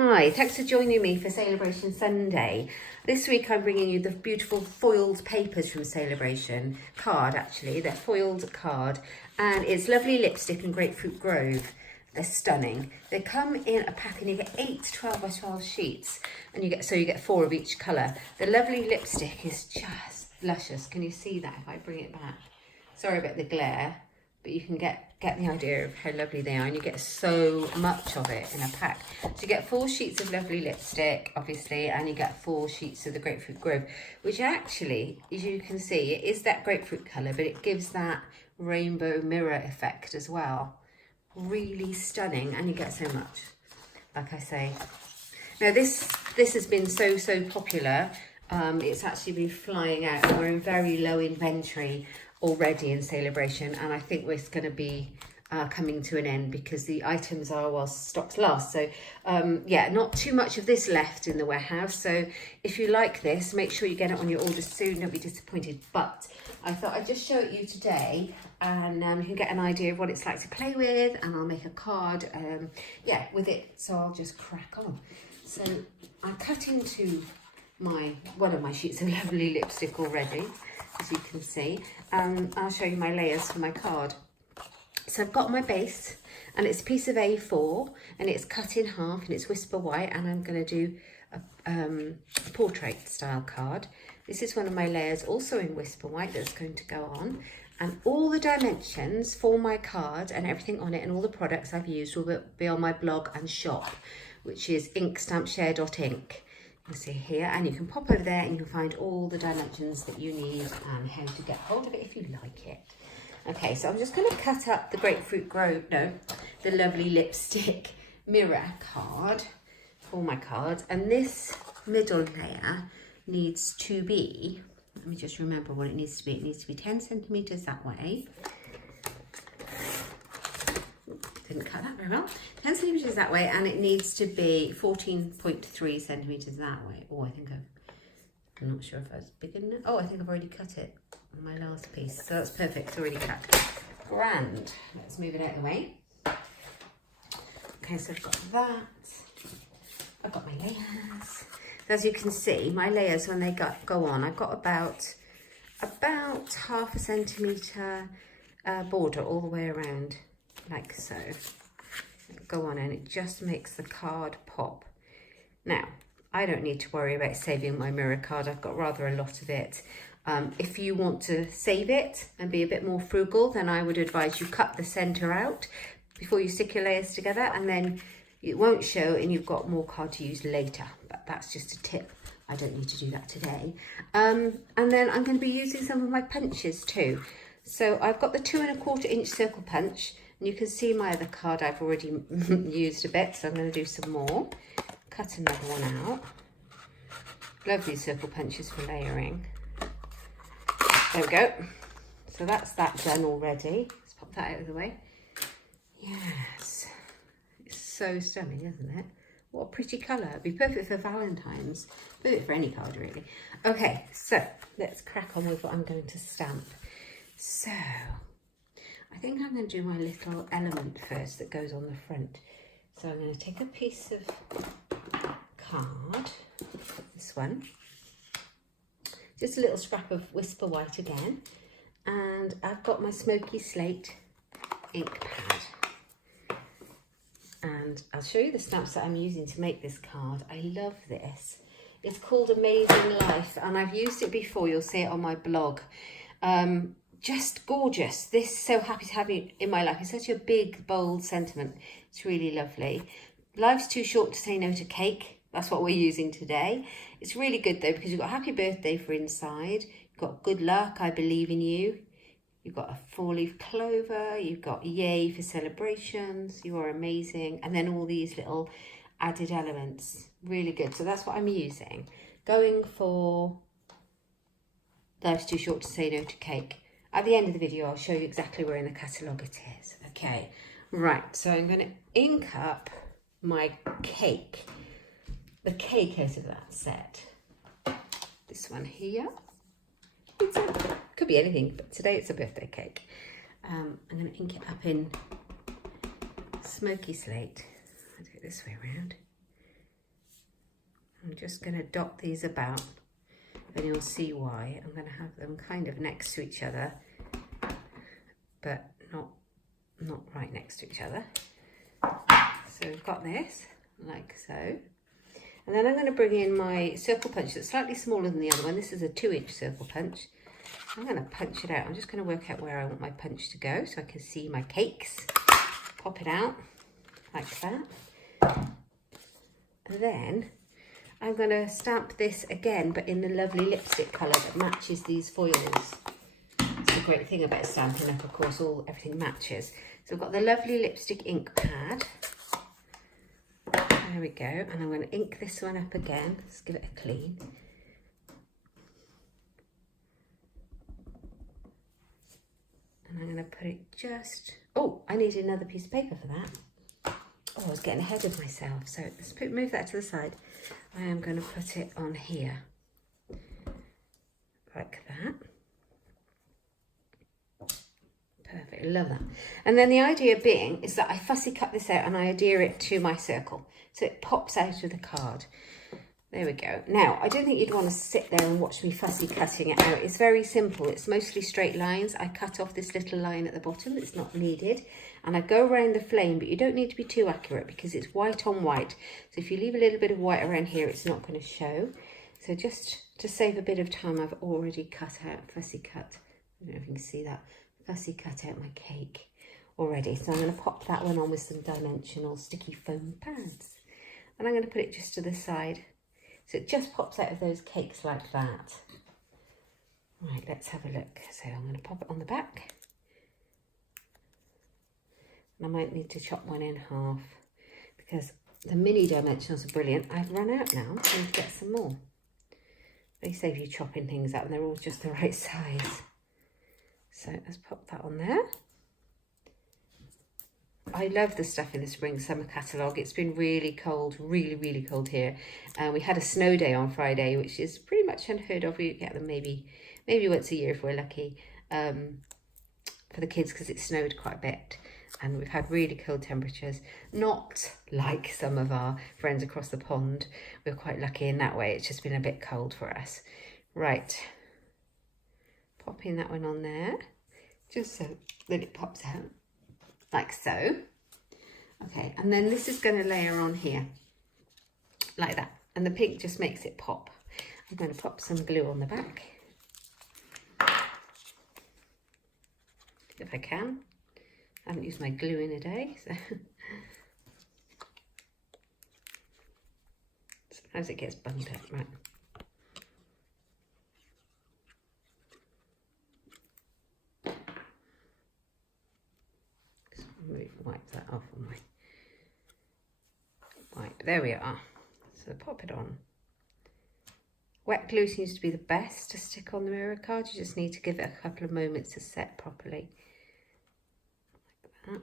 Hi, thanks for joining me for Saleabration Sunday. This week I'm bringing you the beautiful foiled papers from Saleabration. Card actually, they're foiled card, and it's lovely lipstick and Grapefruit Grove. They're stunning. They come in a pack and you get 8 12 by 12 sheets, and you get 4 of each colour. The lovely lipstick is just luscious. Can you see that if I bring it back? Sorry about the glare, but you can get the idea of how lovely they are, and you get so much of it in a pack. So you get 4 sheets of lovely lipstick, obviously, and you get 4 sheets of the Grapefruit Grove, which actually, as you can see, it is that grapefruit colour, but it gives that rainbow mirror effect as well. Really stunning, and you get so much, like I say. Now this has been so popular. It's actually been flying out, and we're in very low inventory already in Saleabration, and I think it's going to be coming to an end because the items are whilst stocks last. So yeah, not too much of this left in the warehouse. So if you like this, make sure you get it on your order soon. Don't be disappointed. But I thought I'd just show it you today, and you can get an idea of what it's like to play with, and I'll make a card yeah, with it. So I'll just crack on. So I cut into one of my sheets of lovely lipstick already, as you can see. I'll show you my layers for my card. So I've got my base, and it's a piece of A4, and it's cut in half, and it's whisper white, and I'm going to do a portrait style card. This is one of my layers, also in whisper white, that's going to go on. And all the dimensions for my card and everything on it and all the products I've used will be on my blog and shop, which is inkstampshare.ink. You see here, and you can pop over there and you can find all the dimensions that you need and how to get hold of it if you like it. Okay, so I'm just going to cut up the Grapefruit Grove, the lovely lipstick mirror card for my cards, and this middle layer needs to be, let me just remember what it needs to be. It needs to be 10 centimetres that way. Didn't cut that very well. 10 centimetres that way, and it needs to be 14.3 centimetres that way. Oh, I'm not sure if that's big enough. Oh, I think I've already cut it on my last piece. So that's perfect, it's already cut. Grand. Let's move it out of the way. Okay, so I've got that. I've got my layers. As you can see, my layers, when they go on, I've got about half a centimetre border all the way around, like so. Go on, and it just makes the card pop. Now, I don't need to worry about saving my mirror card. I've got rather a lot of it. If you want to save it and be a bit more frugal, then I would advise you cut the centre out before you stick your layers together, and then it won't show and you've got more card to use later. But that's just a tip. I don't need to do that today. And then I'm going to be using some of my punches too. So I've got the 2 1/4 inch circle punch, and you can see my other card I've already used a bit, so I'm going to do some more. Cut another one out. Lovely circle punches for layering. There we go. So that's that done already. Let's pop that out of the way. Yes. It's so stunning, isn't it? What a pretty colour. It'd be perfect for Valentine's. Perfect for any card, really. Okay, so let's crack on with what I'm going to stamp. So, I think I'm going to do my little element first that goes on the front. So I'm going to take a piece of card, this one, just a little scrap of whisper white again, and I've got my smoky slate ink pad, and I'll show you the stamps that I'm using to make this card. I love this. It's called Amazing Life, and I've used it before. You'll see it on my blog. Just gorgeous. This, so happy to have you in my life. It's such a big, bold sentiment. It's really lovely. Life's too short to say no to cake. That's what we're using today. It's really good though, because you've got happy birthday for inside. You've got good luck, I believe in you. You've got a 4-leaf clover. You've got yay for celebrations. You are amazing. And then all these little added elements. Really good. So that's what I'm using. Going for life's too short to say no to cake. At the end of the video, I'll show you exactly where in the catalogue it is. Okay, right, so I'm going to ink up my cake, the cake out of that set. This one here. Could be anything, but today it's a birthday cake. I'm going to ink it up in smoky slate. I'll do it this way around. I'm just going to dot these about, and you'll see why. I'm going to have them kind of next to each other, but not right next to each other. So we've got this, like so. And then I'm going to bring in my circle punch that's slightly smaller than the other one. This is a 2-inch circle punch. I'm going to punch it out. I'm just going to work out where I want my punch to go so I can see my cakes. Pop it out like that. And then I'm going to stamp this again, but in the lovely lipstick colour that matches these foils. It's the great thing about Stampin' Up, of course, everything matches. So I've got the lovely lipstick ink pad. There we go. And I'm going to ink this one up again. Let's give it a clean. And I'm going to put it just... Oh, I need another piece of paper for that. Oh, I was getting ahead of myself. So let's move that to the side. I am going to put it on here. Like that. Perfect, love that. And then the idea being is that I fussy cut this out and I adhere it to my circle. So it pops out of the card. There we go. Now, I don't think you'd want to sit there and watch me fussy cutting it out. It's very simple. It's mostly straight lines. I cut off this little line at the bottom. It's not needed. And I go around the flame, but you don't need to be too accurate because it's white on white. So if you leave a little bit of white around here, it's not going to show. So just to save a bit of time, I've already cut out, fussy cut. I don't know if you can see that. Fussy cut out my cake already. So I'm going to pop that one on with some dimensional sticky foam pads. And I'm going to put it just to the side. So it just pops out of those cakes like that. Right, let's have a look. So I'm going to pop it on the back. And I might need to chop one in half because the mini dimensionals are brilliant. I've run out now. I need to get some more. They save you chopping things out and they're all just the right size. So let's pop that on there. I love the stuff in the spring summer catalogue. It's been really cold, really cold here. We had a snow day on Friday, which is pretty much unheard of. We get them maybe once a year if we're lucky, for the kids because it snowed quite a bit. And we've had really cold temperatures, not like some of our friends across the pond. We're quite lucky in that way. It's just been a bit cold for us. Right. Popping that one on there, just so that it pops out, like so. Okay, and then this is going to layer on here, like that. And the pink just makes it pop. I'm going to pop some glue on the back, if I can. I haven't used my glue in a day, so sometimes it gets bunged up, right? Wipe that off on my wipe. There we are. So pop it on. Wet glue seems to be the best to stick on the mirror card. You just need to give it a couple of moments to set properly. Like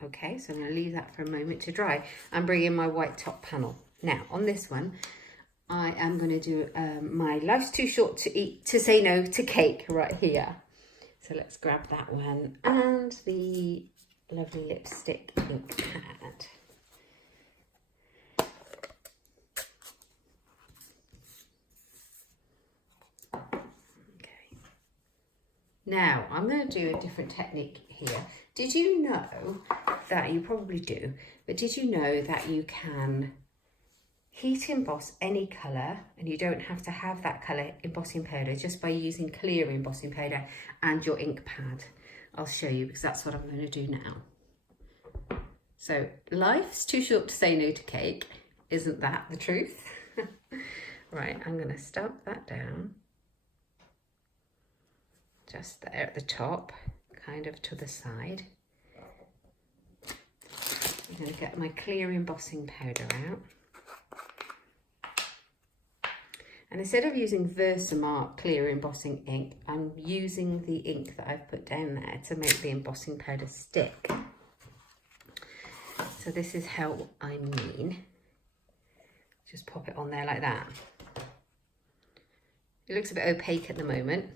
that. Okay, so I'm going to leave that for a moment to dry and bring in my white top panel. Now on this one, I am going to do my Life's Too Short to Say No to Cake right here. So let's grab that one and the lovely lipstick ink pad. Okay. Now I'm going to do a different technique here. Did you know that, you probably do, but did you know that you can heat emboss any colour and you don't have to have that colour embossing powder just by using clear embossing powder and your ink pad? I'll show you because that's what I'm going to do now. So life's too short to say no to cake. Isn't that the truth? Right, I'm going to stamp that down. Just there at the top, kind of to the side. I'm going to get my clear embossing powder out. And instead of using Versamark clear embossing ink, I'm using the ink that I've put down there to make the embossing powder stick. So this is how I mean. Just pop it on there like that. It looks a bit opaque at the moment,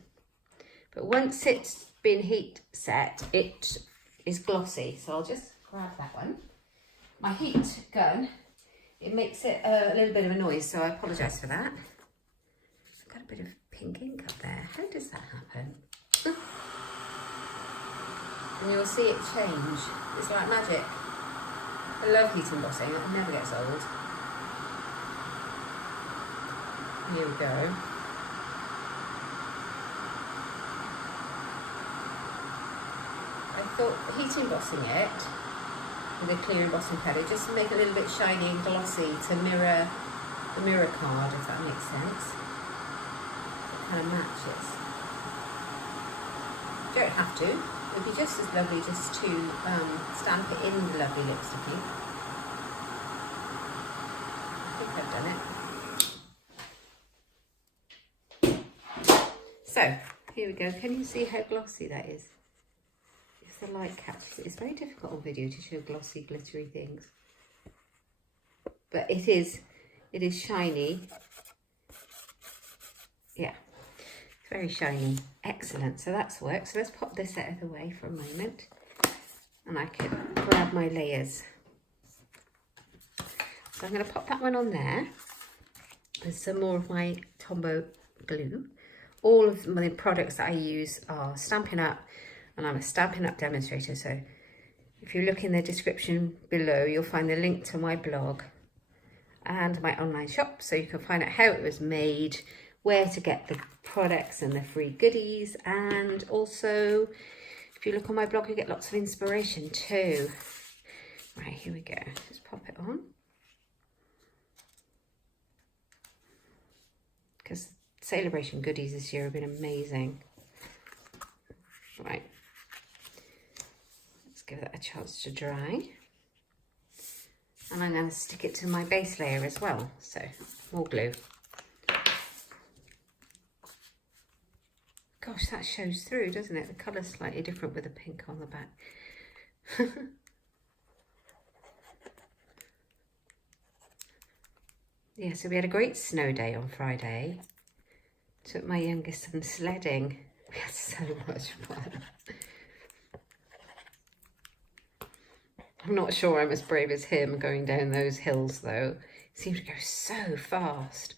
but once it's been heat set, it is glossy. So I'll just grab that one. My heat gun it makes it a little bit of a noise, so I apologise for that. I've got a bit of pink ink up there. How does that happen? And you'll see it change. It's like magic. I love heat embossing, it never gets old. Here we go. I thought heat embossing it with a clear embossing powder just to make it a little bit shiny and glossy to mirror the mirror card, if that makes sense. It kind of matches. You don't have to. It would be just as lovely just to stamp it in the lovely lipstick ink. I think I've done it. So, here we go. Can you see how glossy that is? The light catches it. It's very difficult on video to show glossy, glittery things, but it is shiny. Yeah, it's very shiny. Excellent. So that's worked. So let's pop this out of the way for a moment, and I can grab my layers. So I'm going to pop that one on there. There's some more of my Tombow glue. All of my products that I use are Stampin' Up, and I'm a Stampin' Up demonstrator, so if you look in the description below, you'll find the link to my blog and my online shop, so you can find out how it was made, where to get the products and the free goodies, and also if you look on my blog, you get lots of inspiration too. Right, here we go. Just pop it on. Because Saleabration goodies this year have been amazing. Right. Give that a chance to dry, and I'm going to stick it to my base layer as well, so more glue. Gosh, that shows through, doesn't it? The colour's slightly different with the pink on the back. Yeah, so we had a great snow day on Friday. Took my youngest son sledding. We had so much fun. I'm not sure I'm as brave as him going down those hills though. He seemed to go so fast.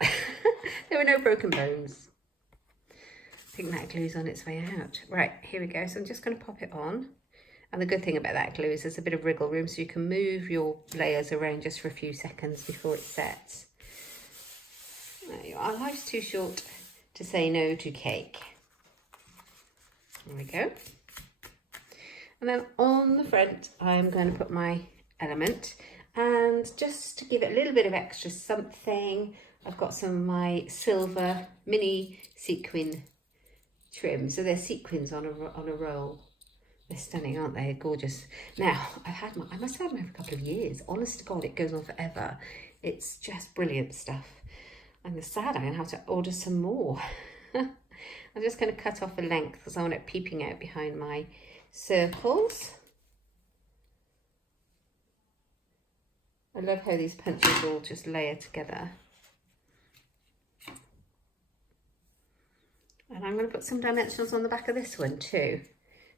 There were no broken bones. I think that glue's on its way out. Right, here we go. So I'm just going to pop it on. And the good thing about that glue is there's a bit of wriggle room, so you can move your layers around just for a few seconds before it sets. There you are. Life's too short to say no to cake. There we go. And then on the front, I'm going to put my element, and just to give it a little bit of extra something, I've got some of my silver mini sequin trim. So they're sequins on a roll. They're stunning, aren't they? Gorgeous. Now, I must have had them for a couple of years. Honest to God, it goes on forever. It's just brilliant stuff. I'm sad I'm going to have to order some more. I'm just going to cut off a length because I want it peeping out behind my circles. I love how these punches all just layer together. And I'm going to put some dimensionals on the back of this one too.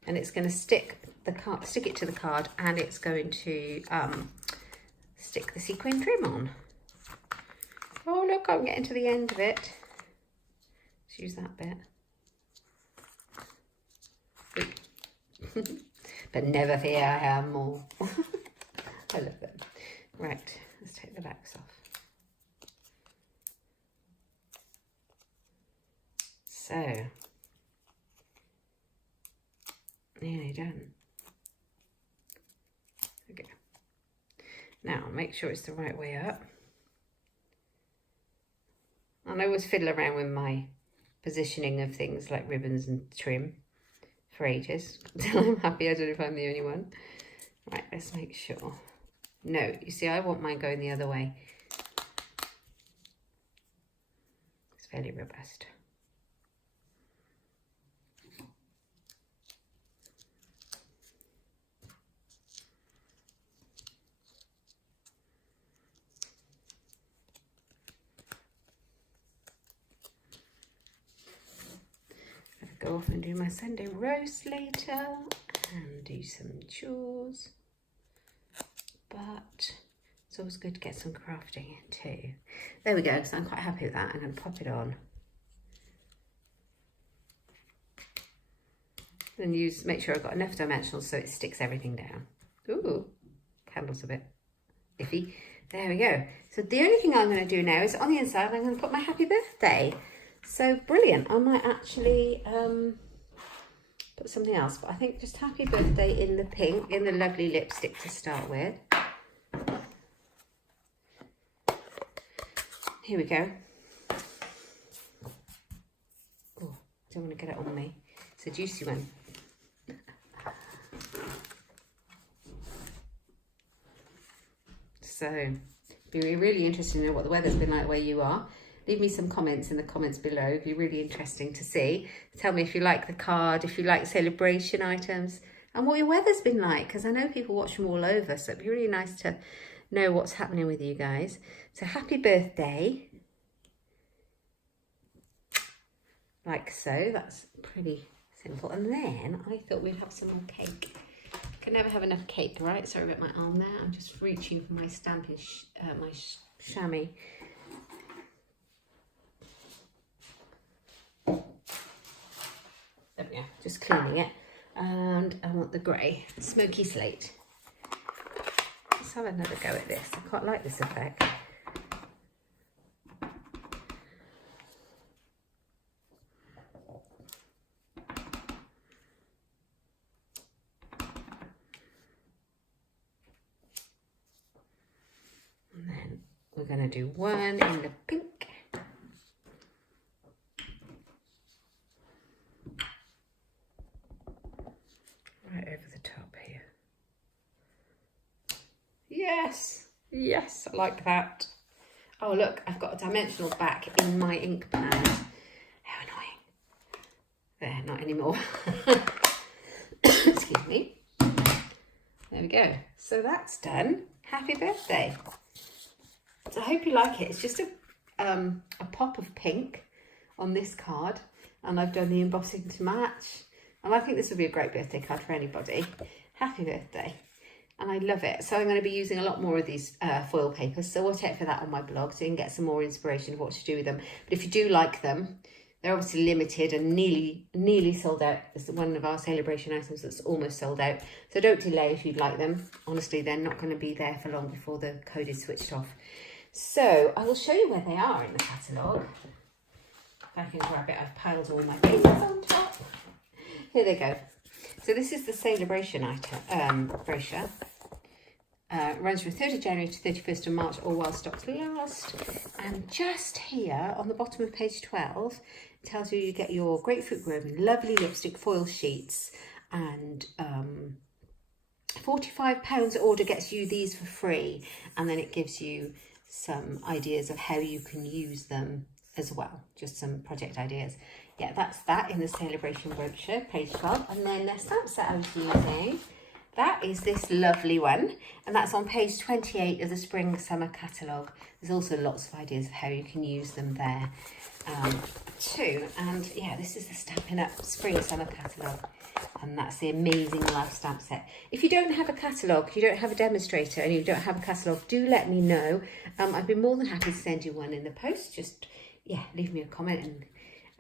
And it's going to stick it to the card, and it's going to stick the sequin trim on. Oh look, I'm getting to the end of it. Let's use that bit. But never fear, I have more. I love them. Right, let's take the backs off. So, nearly done. Okay. Now, make sure it's the right way up. And I always fiddle around with my positioning of things like ribbons and trim for ages until I'm happy. I don't know if I'm the only one. Right, let's make sure. No, you see, I want mine going the other way. It's fairly robust. Go off and do my Sunday roast later and do some chores, but It's always good to get some crafting in too. There we go, so I'm quite happy with that. I'm going to pop it on. And make sure I've got enough dimensionals so it sticks everything down. Ooh, candle's a bit iffy. There we go. So the only thing I'm going to do now is on the inside, I'm going to put my happy birthday. So brilliant. I might actually put something else, but I think just happy birthday in the pink, in the lovely lipstick to start with. Here we go. Oh, I don't want to get it on me. It's a juicy one. So, be really interested to know what the weather's been like where you are. Leave me some comments in the comments below. It'd be really interesting to see. Tell me if you like the card, if you like celebration items, and what your weather's been like, because I know people watch from all over, so it'd be really nice to know what's happening with you guys. So happy birthday. Like so, that's pretty simple. And then I thought we'd have some more cake. Can never have enough cake, right? Sorry about my arm there. I'm just reaching for my stamping, my chamois. There we go, just cleaning it. And I want the grey, smoky slate. Let's have another go at this. I quite like this effect. And then we're going to do one in the pink. Right over the top here. Yes, yes, I like that. Oh look, I've got a dimensional back in my ink pad. How annoying. There, not anymore. Excuse me. There we go. So that's done. Happy birthday. So I hope you like it. It's just a pop of pink on this card, and I've done the embossing to match. And I think this would be a great birthday card for anybody. Happy birthday. And I love it. So I'm going to be using a lot more of these foil papers. So watch out for that on my blog so you can get some more inspiration of what to do with them. But if you do like them, they're obviously limited and nearly sold out. It's one of our Saleabration items that's almost sold out. So don't delay if you'd like them. Honestly, they're not going to be there for long before the code is switched off. So I will show you where they are in the catalogue. If I can grab it, I've piled all my papers on top. Here they go. So this is the Saleabration item brochure. Runs from 3rd of January to 31st of March, or while stocks last. And just here on the bottom of page 12, it tells you get your Grapefruit woven lovely lipstick foil sheets, and £45 order gets you these for free, and then it gives you some ideas of how you can use them as well, just some project ideas. Yeah, that's that in the Saleabration brochure, page 12. And then the stamp set I was using, that is this lovely one, and that's on page 28 of the Spring Summer catalogue. There's also lots of ideas of how you can use them there too. And yeah, this is the Stampin' Up! Spring Summer catalogue, and that's the Amazing Life stamp set. If you don't have a catalogue, you don't have a demonstrator, and you don't have a catalogue, do let me know. I'd be more than happy to send you one in the post. Just, yeah, leave me a comment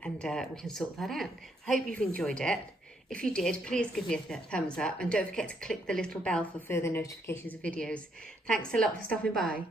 and we can sort that out. I hope you've enjoyed it. If you did, please give me a thumbs up, and don't forget to click the little bell for further notifications of videos. Thanks a lot for stopping by.